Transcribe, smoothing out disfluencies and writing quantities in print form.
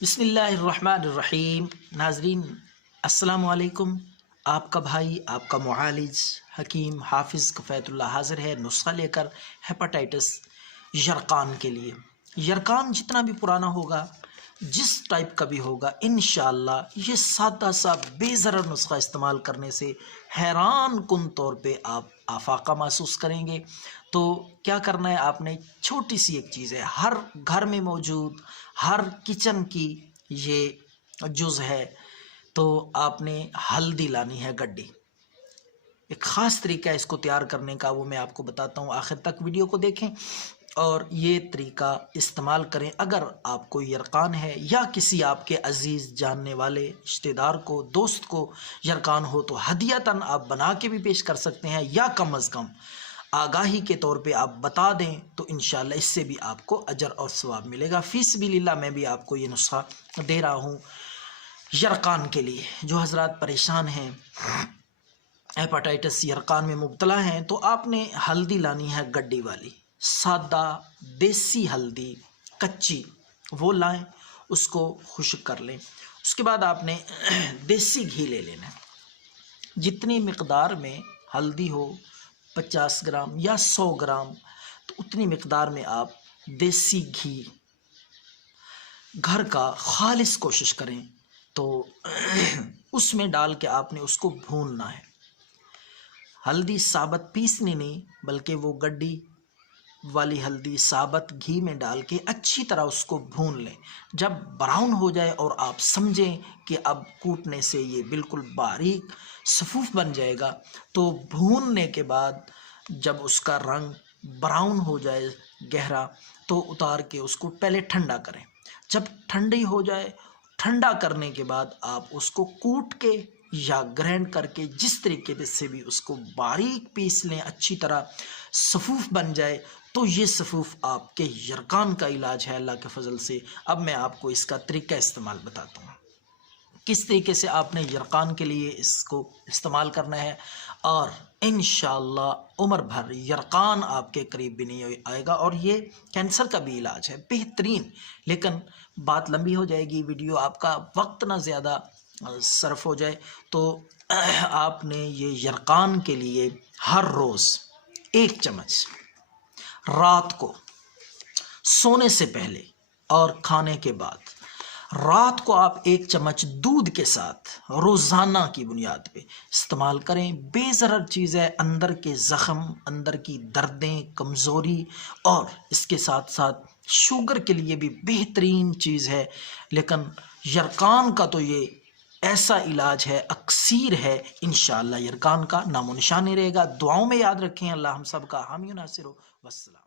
بسم اللہ الرحمن الرحیم۔ ناظرین السلام علیکم۔ آپ کا بھائی، آپ کا معالج حکیم حافظ کفایت اللہ حاضر ہے نسخہ لے کر ہیپاٹائٹس یرقان کے لیے۔ یرقان جتنا بھی پرانا ہوگا، جس ٹائپ کا بھی ہوگا، انشاءاللہ یہ سادہ سا بے ضرر نسخہ استعمال کرنے سے حیران کن طور پہ آپ افاقہ محسوس کریں گے۔ تو کیا کرنا ہے آپ نے، چھوٹی سی ایک چیز ہے، ہر گھر میں موجود، ہر کچن کی یہ جز ہے، تو آپ نے ہلدی لانی ہے گڈی۔ ایک خاص طریقہ ہے اس کو تیار کرنے کا، وہ میں آپ کو بتاتا ہوں، آخر تک ویڈیو کو دیکھیں اور یہ طریقہ استعمال کریں۔ اگر آپ کو یرقان ہے یا کسی آپ کے عزیز جاننے والے رشتہ دار کو، دوست کو یرقان ہو، تو ہدیتاً آپ بنا کے بھی پیش کر سکتے ہیں، یا کم از کم آگاہی کے طور پہ آپ بتا دیں تو انشاءاللہ اس سے بھی آپ کو اجر اور ثواب ملے گا۔ فی سبیل اللہ میں بھی آپ کو یہ نسخہ دے رہا ہوں یرقان کے لیے۔ جو حضرات پریشان ہیں، ہیپاٹائٹس یرقان میں مبتلا ہیں، تو آپ نے ہلدی لانی ہے گڈی والی، سادہ دیسی ہلدی کچی، وہ لائیں، اس کو خشک کر لیں۔ اس کے بعد آپ نے دیسی گھی لے لینا ہے۔ جتنی مقدار میں ہلدی ہو، 50 گرام یا 100 گرام، تو اتنی مقدار میں آپ دیسی گھی گھر کا خالص کوشش کریں، تو اس میں ڈال کے آپ نے اس کو بھوننا ہے۔ ہلدی ثابت پیسنی نہیں، بلکہ وہ گڈی والی ہلدی ثابت گھی میں ڈال کے اچھی طرح اس کو بھون لیں۔ جب براؤن ہو جائے اور آپ سمجھیں کہ اب کوٹنے سے یہ بالکل باریک صفوف بن جائے گا، تو بھوننے کے بعد جب اس کا رنگ براؤن ہو جائے گہرا، تو اتار کے اس کو پہلے ٹھنڈا کریں۔ جب ٹھنڈی ہو جائے، ٹھنڈا کرنے کے بعد آپ اس کو کوٹ کے یا گرینڈ کر کے، جس طریقے سے بھی اس کو باریک پیس لیں، اچھی طرح صفوف بن جائے، تو یہ صفوف آپ کے یرقان کا علاج ہے اللہ کے فضل سے۔ اب میں آپ کو اس کا طریقہ استعمال بتاتا ہوں، کس طریقے سے آپ نے یرقان کے لیے اس کو استعمال کرنا ہے، اور انشاءاللہ عمر بھر یرقان آپ کے قریب بھی نہیں آئے گا۔ اور یہ کینسر کا بھی علاج ہے بہترین، لیکن بات لمبی ہو جائے گی، ویڈیو آپ کا وقت نہ زیادہ صرف ہو جائے، تو آپ نے یہ یرقان کے لیے ہر روز 1 چمچ رات کو سونے سے پہلے اور کھانے کے بعد، رات کو آپ 1 چمچ دودھ کے ساتھ روزانہ کی بنیاد پہ استعمال کریں۔ بے ضرر چیز ہے، اندر کے زخم، اندر کی دردیں، کمزوری، اور اس کے ساتھ ساتھ شوگر کے لیے بھی بہترین چیز ہے۔ لیکن یرقان کا تو یہ ایسا علاج ہے، اکسیر ہے، انشاءاللہ یرقان کا نام و نشان نہیں رہے گا۔ دعاؤں میں یاد رکھیں۔ اللہ ہم سب کا حامی و ناصر ہو۔ والسلام۔